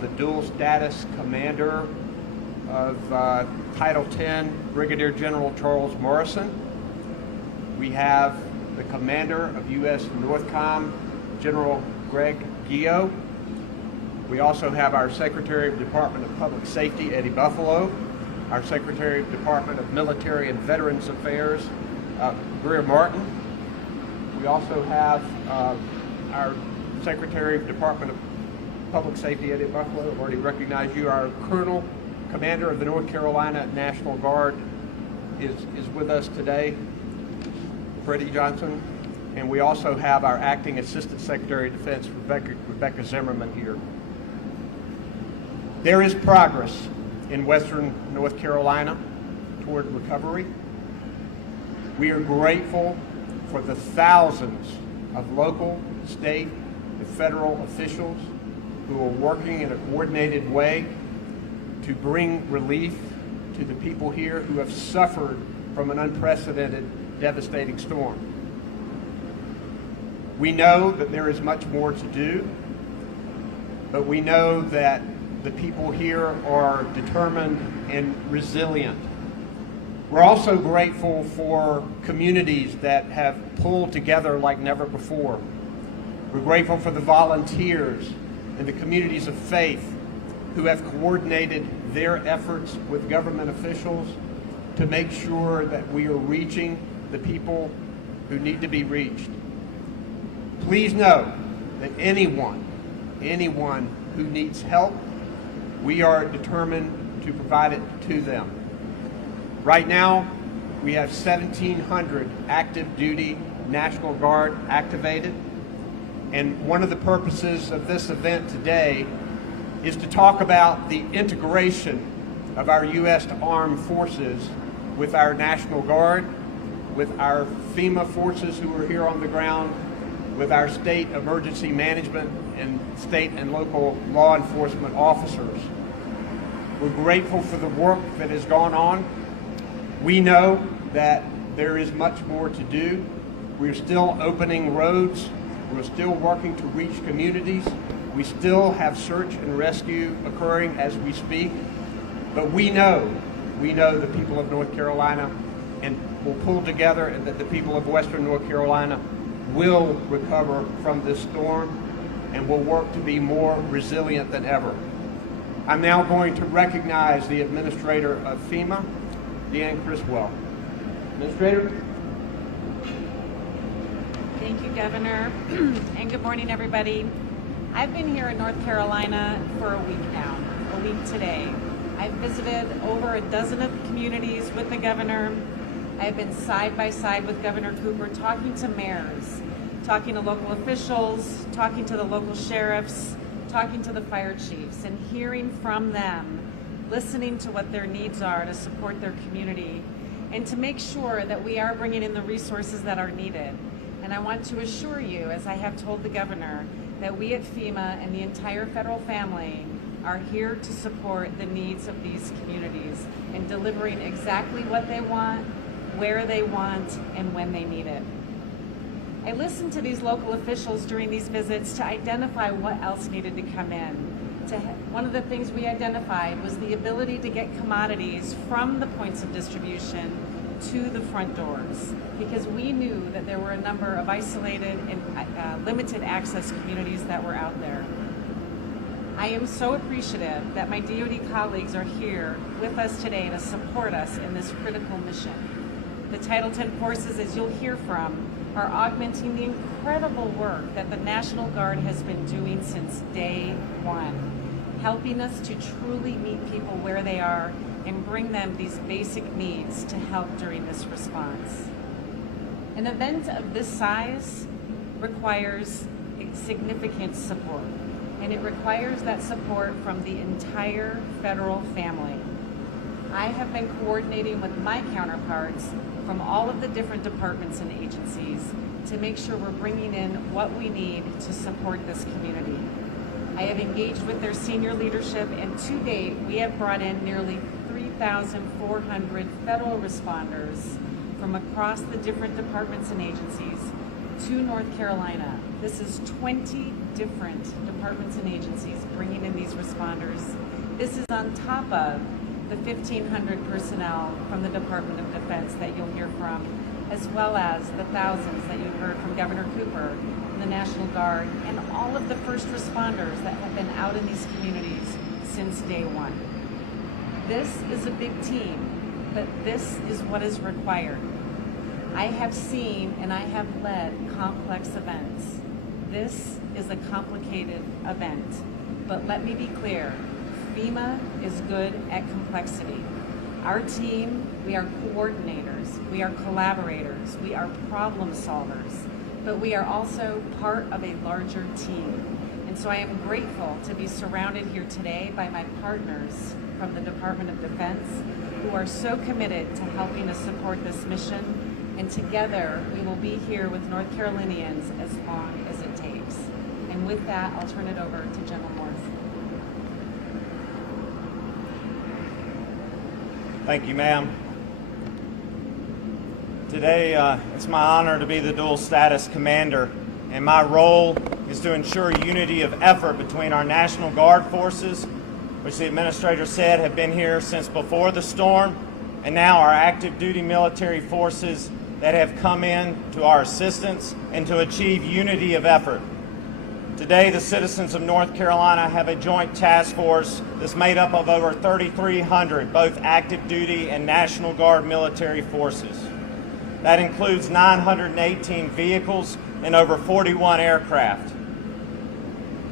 the dual status commander of Title 10, Brigadier General Charles Morrison. We have the commander of U.S. NORTHCOM, General Greg Gio. We also have our Secretary of Department of Public Safety, Eddie Buffalo, our Secretary of Department of Military and Veterans Affairs, Greer Martin. We also have our Secretary of Department of Public Safety, Eddie Buffalo. I've already recognized you. Our Colonel, Commander of the North Carolina National Guard is with us today, Freddie Johnson. And we also have our Acting Assistant Secretary of Defense, Rebecca Zimmerman, here. There is progress in Western North Carolina toward recovery. We are grateful for the thousands of local, state, and federal officials who are working in a coordinated way to bring relief to the people here who have suffered from an unprecedented, devastating storm. We know that there is much more to do, but we know that the people here are determined and resilient. We're also grateful for communities that have pulled together like never before. We're grateful for the volunteers and the communities of faith who have coordinated their efforts with government officials to make sure that we are reaching the people who need to be reached. Please know that anyone who needs help, we are determined to provide it to them. Right now, we have 1,700 active duty National Guard activated. And one of the purposes of this event today is to talk about the integration of our U.S. Armed Forces with our National Guard, with our FEMA forces who are here on the ground, with our state emergency management and state and local law enforcement officers. We're grateful for the work that has gone on. We know that there is much more to do. We're still opening roads. We're still working to reach communities. We still have search and rescue occurring as we speak. But we know the people of North Carolina and will pull together, and that the people of Western North Carolina will recover from this storm and will work to be more resilient than ever. I'm now going to recognize the Administrator of FEMA, Deanne Criswell. Administrator. Thank you, Governor, and good morning, everybody. I've been here in North Carolina for a week now, a week today. I've visited over a dozen of communities with the Governor. I've been side by side with Governor Cooper talking to mayors, talking to local officials, talking to the local sheriffs, talking to the fire chiefs, and hearing from them, listening to what their needs are to support their community, and to make sure that we are bringing in the resources that are needed. And I want to assure you, as I have told the Governor, that we at FEMA and the entire federal family are here to support the needs of these communities in delivering exactly what they want, where they want, and when they need it. I listened to these local officials during these visits to identify what else needed to come in. One of the things we identified was the ability to get commodities from the points of distribution to the front doors, because we knew that there were a number of isolated and limited access communities that were out there. I am so appreciative that my DoD colleagues are here with us today to support us in this critical mission. The Title 10 forces, as you'll hear from, are augmenting the incredible work that the National Guard has been doing since day one, helping us to truly meet people where they are and bring them these basic needs to help during this response. An event of this size requires significant support, and it requires that support from the entire federal family. I have been coordinating with my counterparts from all of the different departments and agencies to make sure we're bringing in what we need to support this community. I have engaged with their senior leadership, and to date, we have brought in nearly 3,400 federal responders from across the different departments and agencies to North Carolina. This is 20 different departments and agencies bringing in these responders. This is on top of the 1,500 personnel from the Department of Defense that you'll hear from, as well as the thousands that you heard from Governor Cooper and the National Guard, and all of the first responders that have been out in these communities since day one. This is a big team, but this is what is required. I have seen and I have led complex events. This is a complicated event, but let me be clear, FEMA is good at complexity. Our team, we are coordinators, we are collaborators, we are problem solvers, but we are also part of a larger team. And so I am grateful to be surrounded here today by my partners from the Department of Defense who are so committed to helping us support this mission. And together we will be here with North Carolinians as long as it takes. And with that, I'll turn it over to General Morrison. Thank you, ma'am. Today, it's my honor to be the dual status commander, and my role is to ensure unity of effort between our National Guard forces, which the administrator said have been here since before the storm, and now our active duty military forces that have come in to our assistance and to achieve unity of effort. Today, the citizens of North Carolina have a joint task force that's made up of over 3,300 both active duty and National Guard military forces. That includes 918 vehicles and over 41 aircraft.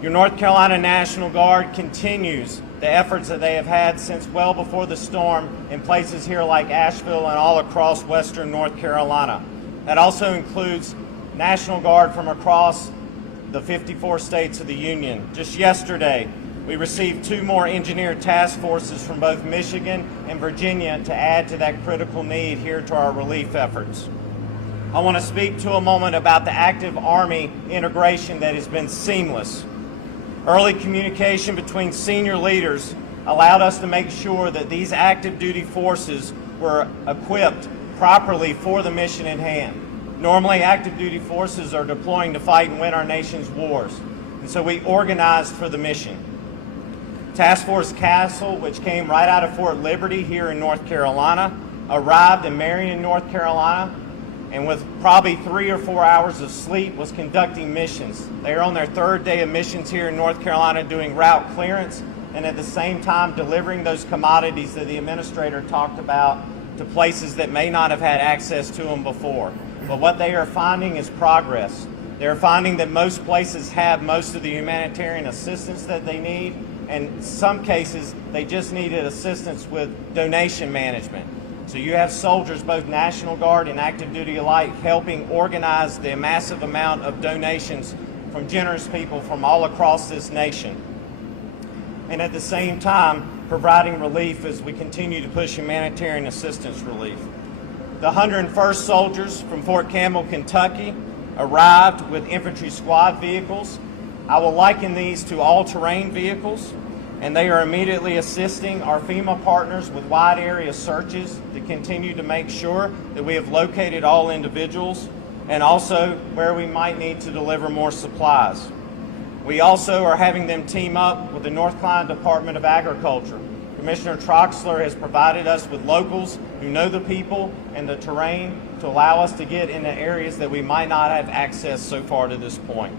Your North Carolina National Guard continues the efforts that they have had since well before the storm in places here like Asheville and all across western North Carolina. That also includes National Guard from across the 54 states of the Union. Just yesterday, we received 2 more engineered task forces from both Michigan and Virginia to add to that critical need here to our relief efforts. I want to speak to a moment about the active Army integration that has been seamless. Early communication between senior leaders allowed us to make sure that these active duty forces were equipped properly for the mission at hand. Normally, active duty forces are deploying to fight and win our nation's wars, and so we organized for the mission. Task Force Castle, which came right out of Fort Liberty here in North Carolina, arrived in Marion, North Carolina, and with probably 3 or 4 hours of sleep was conducting missions. They are on their 3rd day of missions here in North Carolina doing route clearance and at the same time delivering those commodities that the administrator talked about to places that may not have had access to them before. But what they are finding is progress. They're finding that most places have most of the humanitarian assistance that they need, and in some cases they just needed assistance with donation management. So you have soldiers, both National Guard and active duty alike, helping organize the massive amount of donations from generous people from all across this nation. And at the same time, providing relief as we continue to push humanitarian assistance relief. The 101st Soldiers from Fort Campbell, Kentucky, arrived with infantry squad vehicles. I will liken these to all-terrain vehicles, and they are immediately assisting our FEMA partners with wide area searches to continue to make sure that we have located all individuals and also where we might need to deliver more supplies. We also are having them team up with the North Carolina Department of Agriculture. Commissioner Troxler has provided us with locals who know the people and the terrain to allow us to get into areas that we might not have access so far to this point.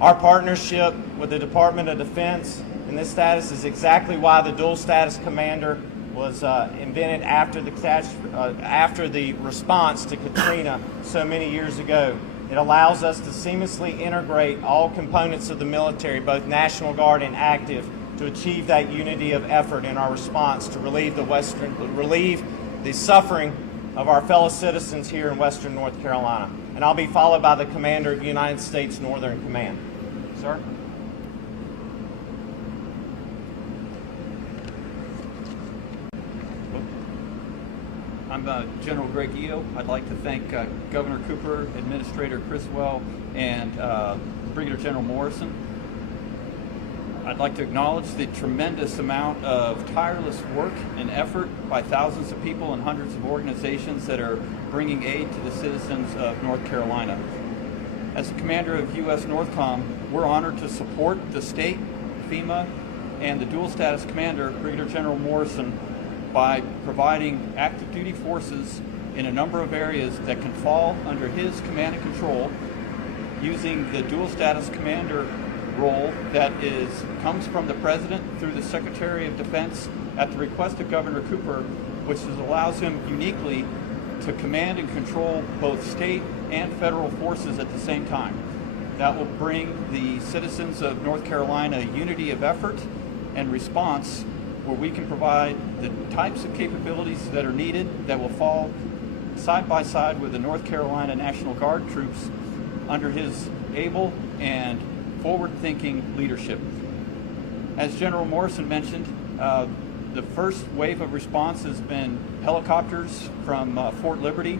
Our partnership with the Department of Defense in this status is exactly why the dual status commander was invented after the response to Katrina so many years ago. It allows us to seamlessly integrate all components of the military, both National Guard and active, to achieve that unity of effort in our response to relieve the suffering of our fellow citizens here in Western North Carolina. And I'll be followed by the Commander of the United States Northern Command. Sir? I'm General Greg Eo. I'd like to thank Governor Cooper, Administrator Criswell, and Brigadier General Morrison. I'd like to acknowledge the tremendous amount of tireless work and effort by thousands of people and hundreds of organizations that are bringing aid to the citizens of North Carolina. As the commander of U.S. Northcom, we're honored to support the state, FEMA, and the dual status commander, Brigadier General Morrison, by providing active duty forces in a number of areas that can fall under his command and control, using the dual status commander role that comes from the President through the Secretary of Defense at the request of Governor Cooper, which allows him uniquely to command and control both state and federal forces at the same time. That will bring the citizens of North Carolina a unity of effort and response where we can provide the types of capabilities that are needed that will fall side by side with the North Carolina National Guard troops under his able and forward-thinking leadership. As General Morrison mentioned, the first wave of response has been helicopters from Fort Liberty,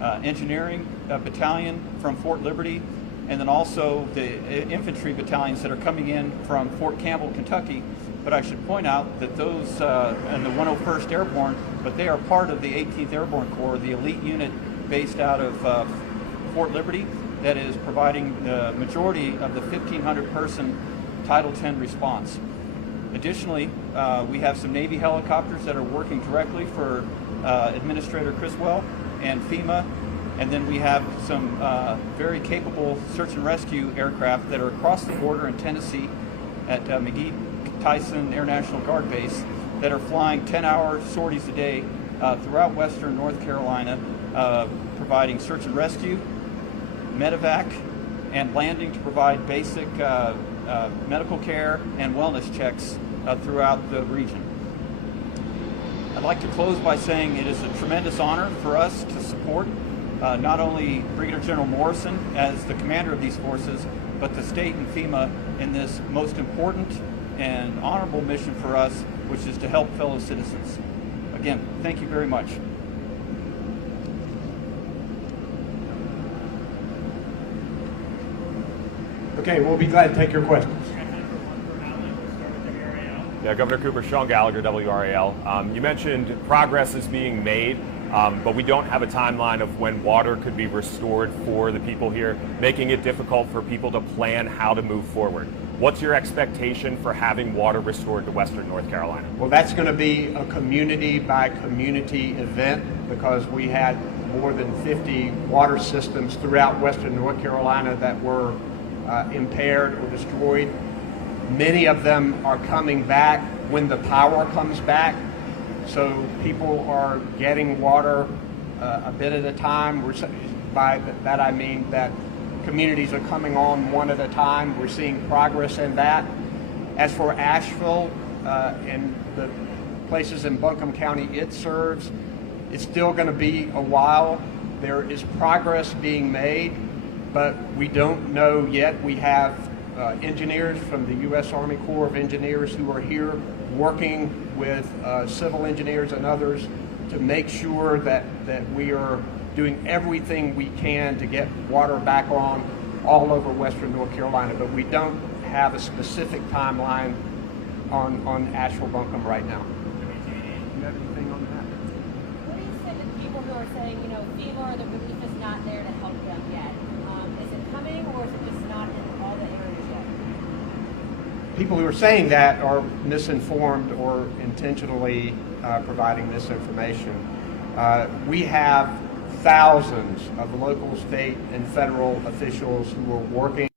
engineering battalion from Fort Liberty, and then also the infantry battalions that are coming in from Fort Campbell, Kentucky. But I should point out that those and the 101st Airborne, but they are part of the 18th Airborne Corps, the elite unit based out of Fort Liberty, that is providing the majority of the 1,500-person Title X response. Additionally, we have some Navy helicopters that are working directly for Administrator Criswell and FEMA, and then we have some very capable search and rescue aircraft that are across the border in Tennessee at McGee-Tyson Air National Guard Base that are flying 10-hour sorties a day throughout western North Carolina, providing search and rescue, medevac, and landing to provide basic medical care and wellness checks throughout the region. I'd like to close by saying it is a tremendous honor for us to support not only Brigadier General Morrison as the commander of these forces, but the state and FEMA in this most important and honorable mission for us, which is to help fellow citizens. Again, thank you very much. Okay, we'll be glad to take your questions. Yeah, Governor Cooper, Sean Gallagher, WRAL. You mentioned progress is being made, but we don't have a timeline of when water could be restored for the people here, making it difficult for people to plan how to move forward. What's your expectation for having water restored to Western North Carolina? Well, that's going to be a community by community event because we had more than 50 water systems throughout Western North Carolina that were impaired or destroyed. Many of them are coming back when the power comes back. So people are getting water a bit at a time. By that I mean that communities are coming on one at a time. We're seeing progress in that. As for Asheville and the places in Buncombe County it serves, it's still going to be a while. There is progress being made, but we don't know yet. We have engineers from the U.S. Army Corps of Engineers who are here working with civil engineers and others to make sure that we are doing everything we can to get water back on all over Western North Carolina. But we don't have a specific timeline on Asheville Buncombe right now. Do you have anything on that? What do you say to people who are saying, FEMA or the relief is not there to help them yet? Is it coming or is it just not in all the areas yet? People who are saying that are misinformed or intentionally providing misinformation. We have thousands of local, state, and federal officials who are working